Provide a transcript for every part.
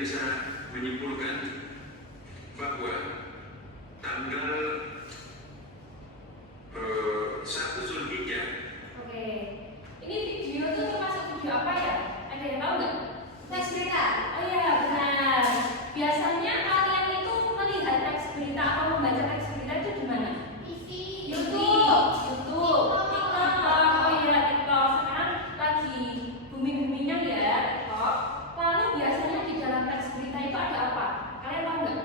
bisa menyimpulkan bahwa tanggal 1 Zulhijjah. Oke, ini video tuh termasuk video apa ya? Ada yang tahu nggak? Teks berita. Oh iya benar. Biasanya kalian itu melihat teks berita atau membaca teks berita itu di mana? TV, YouTube, TikTok. Oh iya TikTok. Sekarang lagi booming-boomingnya ya TikTok. Lalu biasanya di dalam teks berita itu ada apa? Kalian tahu nggak?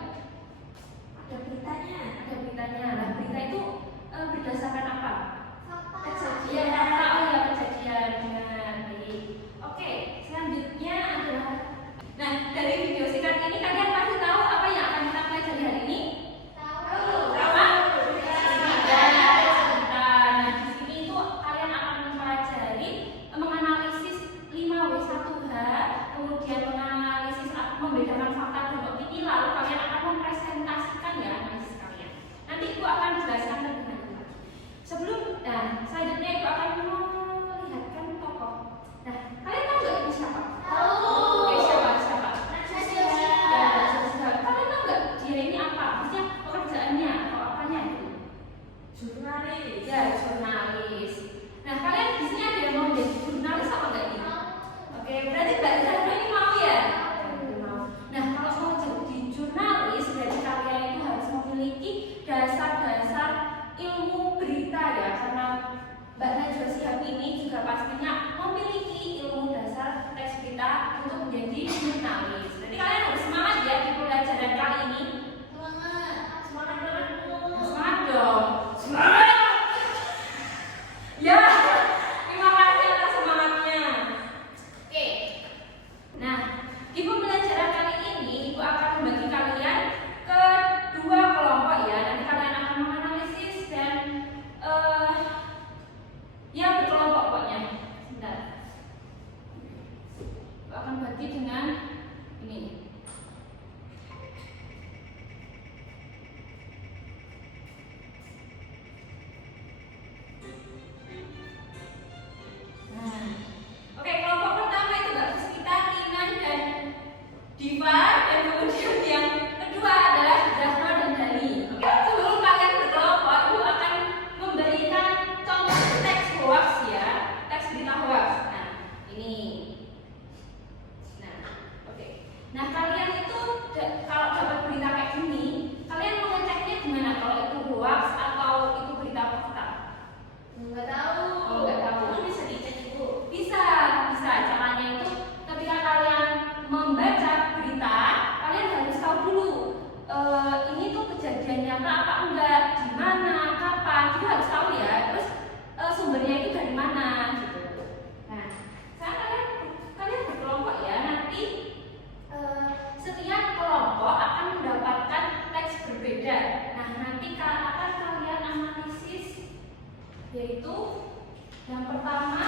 ada beritanya, Ada beritanya. Nah berita itu berdasarkan apa? fakta, Kejadian. Oh ya kejadian. Dengan baik. Oke, selanjutnya adalah dari video singkat ini kalian pasti tahu apa yang akan kita pelajari hari ini? tahu, Apa? berita, Cerita. Nah, di sini itu kalian akan mempelajari menganalisis 5W1H, kemudian menganalisis membedakan fakta dan opini, lalu kalian akan mempresentasikan ya analisis kalian. Nanti Ibu akan jelaskan lebih lanjut lagi. Selanjutnya Ibu akan melihatkan tokoh. Nah, kalian tahu nggak ini siapa? tahu, Oke, siapa? Najwa Ya, kalian tahu nggak dia ini apa? Maksudnya pekerjaannya atau apanya gitu? jurnalis, Ya, jurnalis. Nah, kalian di sini ada yang mau jadi jurnalis apa enggak ini? Oke, berarti Mbak Zahra ini mau ya? Mau. Nah, kalau mau jadi jurnalis, berarti kalian itu harus memiliki dasar-dasar ilmu berita ya, karena Mbak Najwa Shihab ini juga pastinya memiliki ilmu dasar teks berita untuk menjadi jurnalis. Berarti kalian harus semangat ya di pelajaran kali ini. semangat, semangat banget, Semangat dong. Semangat. Ya, terima kasih atas semangatnya. Oke. Nah, di pembelajaran kali ini Ibu akan membagi kalian ke 2 kelompok ya. Nanti kalian akan menganalisis dan ya berkelompok pokoknya. Sebentar. Ibu akan bagi dengan ini. Nah, oke, kelompok pertama itu Mbak Puspita, Kinan, dan Diva, dan kemudian yang kedua adalah Zahra dan Dani. Oke, sebelum kalian berkelompok, Ibu akan memberikan contoh teks hoax ya, teks berita hoax. Nah, ini. Nah, oke. Nah, kalian itu kalau dapat berita kayak gini, kalian mengeceknya gimana? Kalau itu hoax atau itu berita fakta? nggak tahu, Oh, nggak tahu. Emang bisa dicek Ibu, Bisa. Caranya itu ketika kalian membaca berita, kalian harus tahu dulu ini tuh kejadian nyata apa enggak, di mana, kapan, itu harus tahu ya. Terus sumbernya itu dari mana gitu. Nah, sekarang kalian berkelompok ya. Nanti setiap kelompok akan mendapatkan teks berbeda. Nah, nanti akan kalian analisis, yaitu yang pertama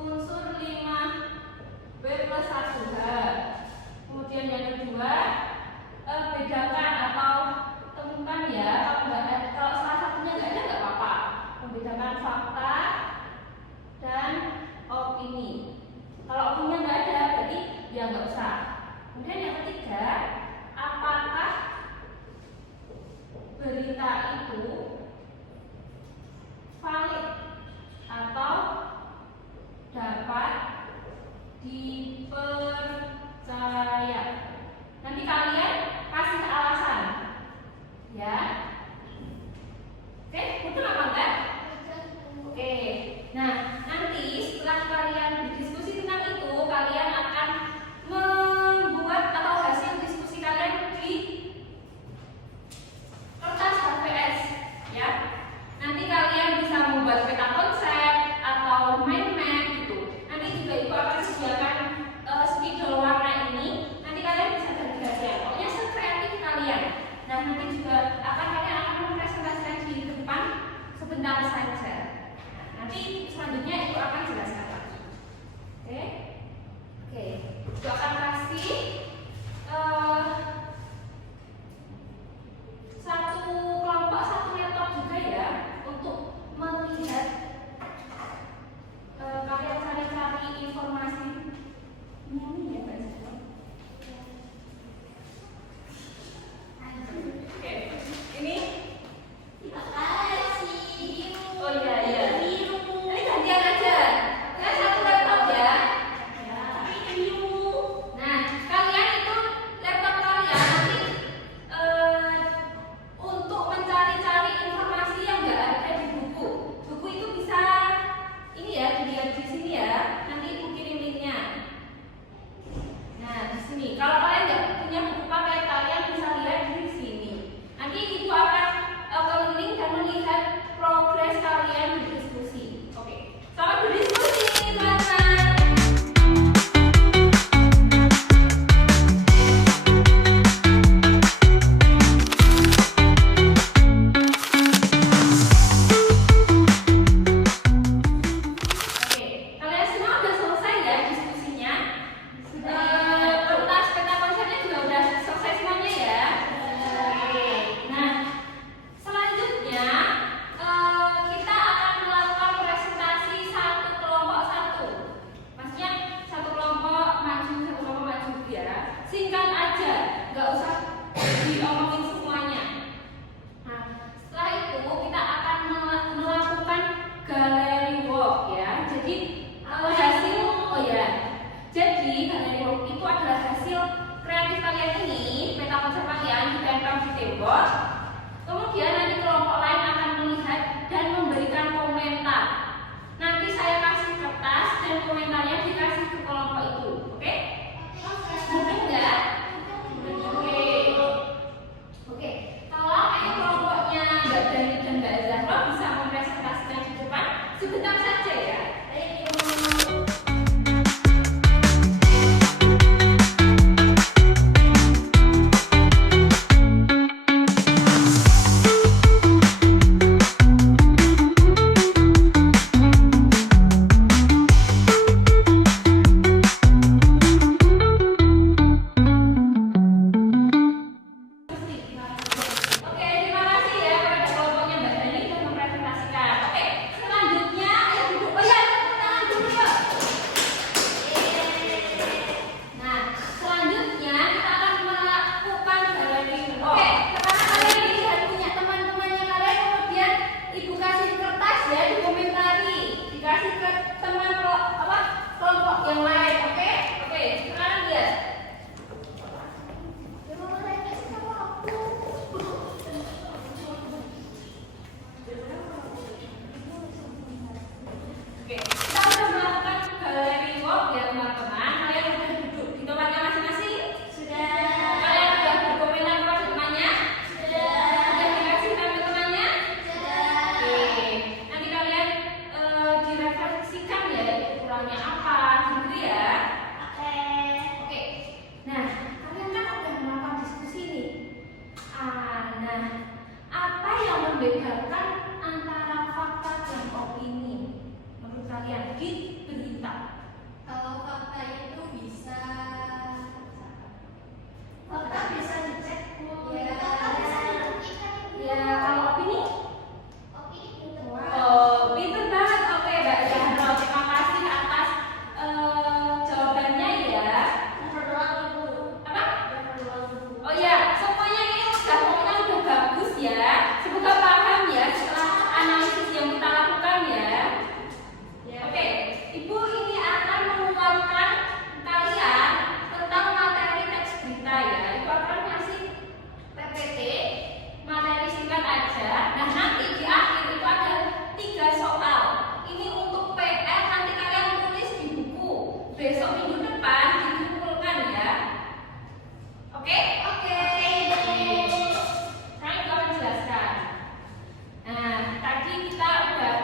unsur 5W+1H. Kemudian yang kedua bedakan atau temukan ya, kalau salah satunya nggak ada nggak apa-apa. Membedakan fakta dan opini. Kalau opininya nggak ada berarti ya nggak usah. Kemudian yang ketiga, apakah berita itu valid atau dapat dipercaya. Nanti kalian kasih alasan ya. Oke, betul apa enggak? Oke. Nah, nanti setelah kalian berdiskusi tentang itu, kalian akan membuat atau hasil diskusi kalian di kertas HVS ya. Nanti kalian bisa membuat peta konsep atau mind map gitu. Nanti juga Ibu akan sediakan spidol warna ini. Nanti kalian bisa ganti-gantian. Pokoknya sekreatif kalian. Nah, nanti juga kalian akan mempresentasikan di depan sebentar saja. Nah, nanti selanjutnya Ibu akan jelaskan lagi. Oke? Oke. Ibu akan kasih satu kelompok, satu laptop juga ya, untuk melihat kalian cari-cari informasi besok minggu depan dikumpulkan ya. Oke? Oke. Sekarang itu akan jelaskan. Nah, tadi kita udah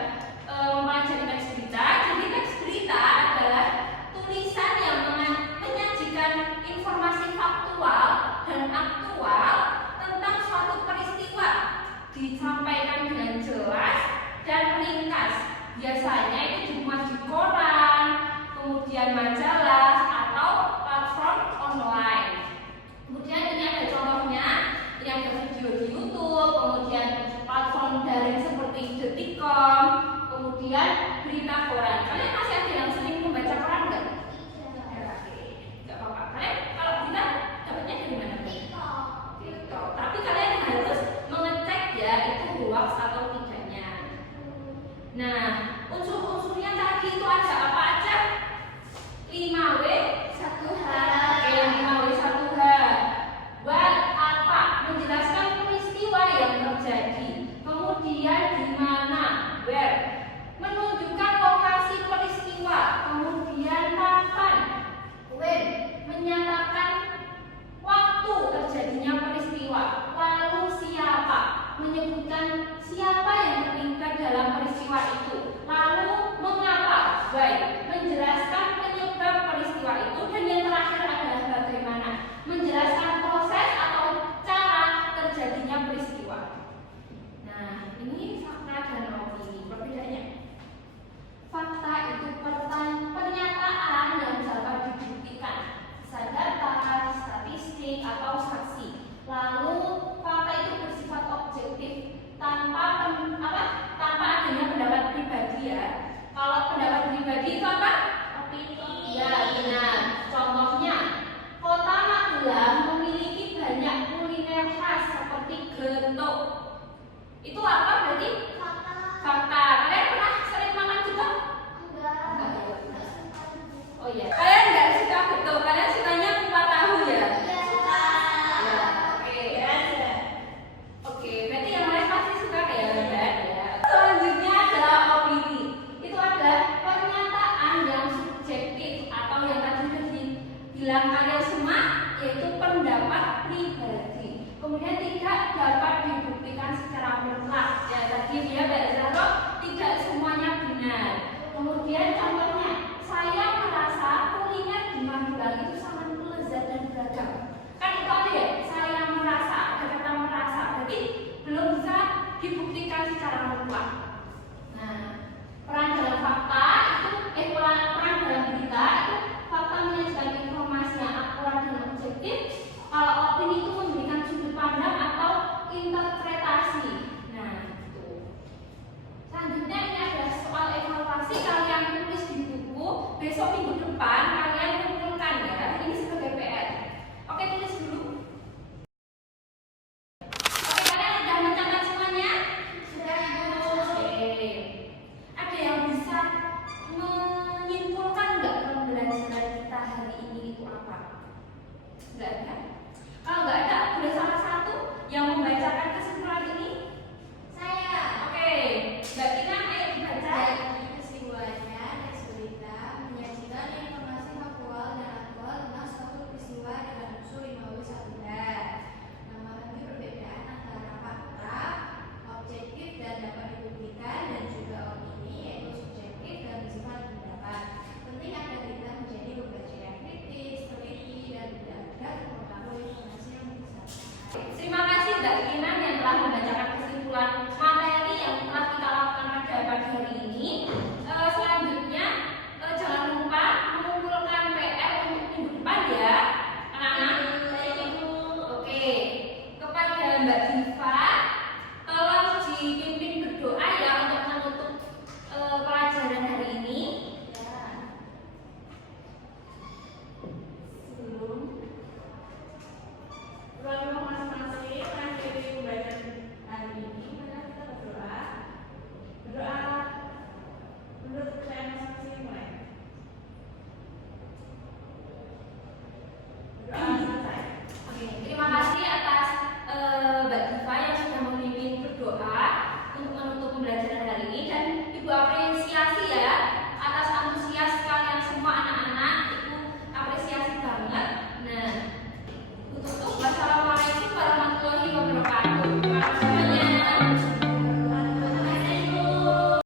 mempelajari teks berita. Jadi teks berita adalah tulisan yang menyajikan informasi faktual dan aktual tentang suatu peristiwa, disampaikan dengan jelas dan ringkas. Biasanya itu dimuat di koran, kemudian majalah atau platform online. Kemudian ini ada contohnya, ini ada video di YouTube, kemudian platform daring seperti Detik.com, kemudian berita koran. Kalian masih ada yang sering membaca koran nggak? Nggak apa-apa. Kalian kalau berita dapatnya dari mana? TikTok. Tapi kalian harus mengecek ya itu hoax atau tidaknya. Nah, unsur-unsurnya tadi itu ada apa aja? 5W 1H. Oke, 5W 1H. What, apa? Menjelaskan peristiwa yang terjadi. Kemudian di mana? Where. Menunjukkan lokasi peristiwa. Kemudian kapan? When. Menyatakan waktu terjadinya peristiwa. Lalu siapa? Menyebutkan siapa yang terlibat dalam peristiwa itu. Lalu mengapa? Why. Menjelaskan penyebab peristiwa itu. Dan yang terakhir adalah bagaimana. Menjelaskan proses atau cara terjadinya peristiwa. Nah, ini fakta dan opini. Perbedaannya. Fakta itu pernyataan yang dapat dibuktikan. Bisa data, statistik, atau saksi. Lalu fakta itu bersifat objektif tanpa adanya pendapat pribadi ya. Kalau pendapat pribadi itu apa? Opini. Ya, benar. Contohnya, Kota Magelang memiliki banyak kuliner khas seperti getuk. Itu apa berarti? Fakta. Kalian pernah sering makan getuk? Oh iya. Kalian nggak suka getuk? Kalian sukanya kupat tahu ya? Ya, oke. Oke, berarti yang lain pasti suka kayak Mbak ya. Selanjutnya adalah opini. Itu adalah pernyataan yang subjektif atau yang tadi sudah dibilang kalian semua, yaitu pendapat pribadi. Kemudian tidak dapat dibuktikan secara mutlak. Ya, tadi dia Mbak tidak semuanya benar. Kemudian contohnya, saya merasa kuliner di Magelang itu sangat lezat dan beragam. Kan itu ada ya, saya merasa, ada kata merasa, berarti belum bisa dibuktikan secara mutlak. Nah, peran dalam fakta itu, peran dalam berita itu fakta menyajikan informasi yang akurat dan objektif. Kalau opini itu memberikan sudut pandang atau interpretasi. Nah, itu. Selanjutnya ini adalah soal evaluasi. Kalian tulis di buku. Besok minggu depan kalian kumpulkan ya. Ini sebagai PR. Oke, tulis dulu. Oke, kalian sudah mencatat semuanya? Sudah, Bu. Oke. Ada yang bisa menyimpulkan nggak pembelajaran kita hari ini itu apa? Nggak ada?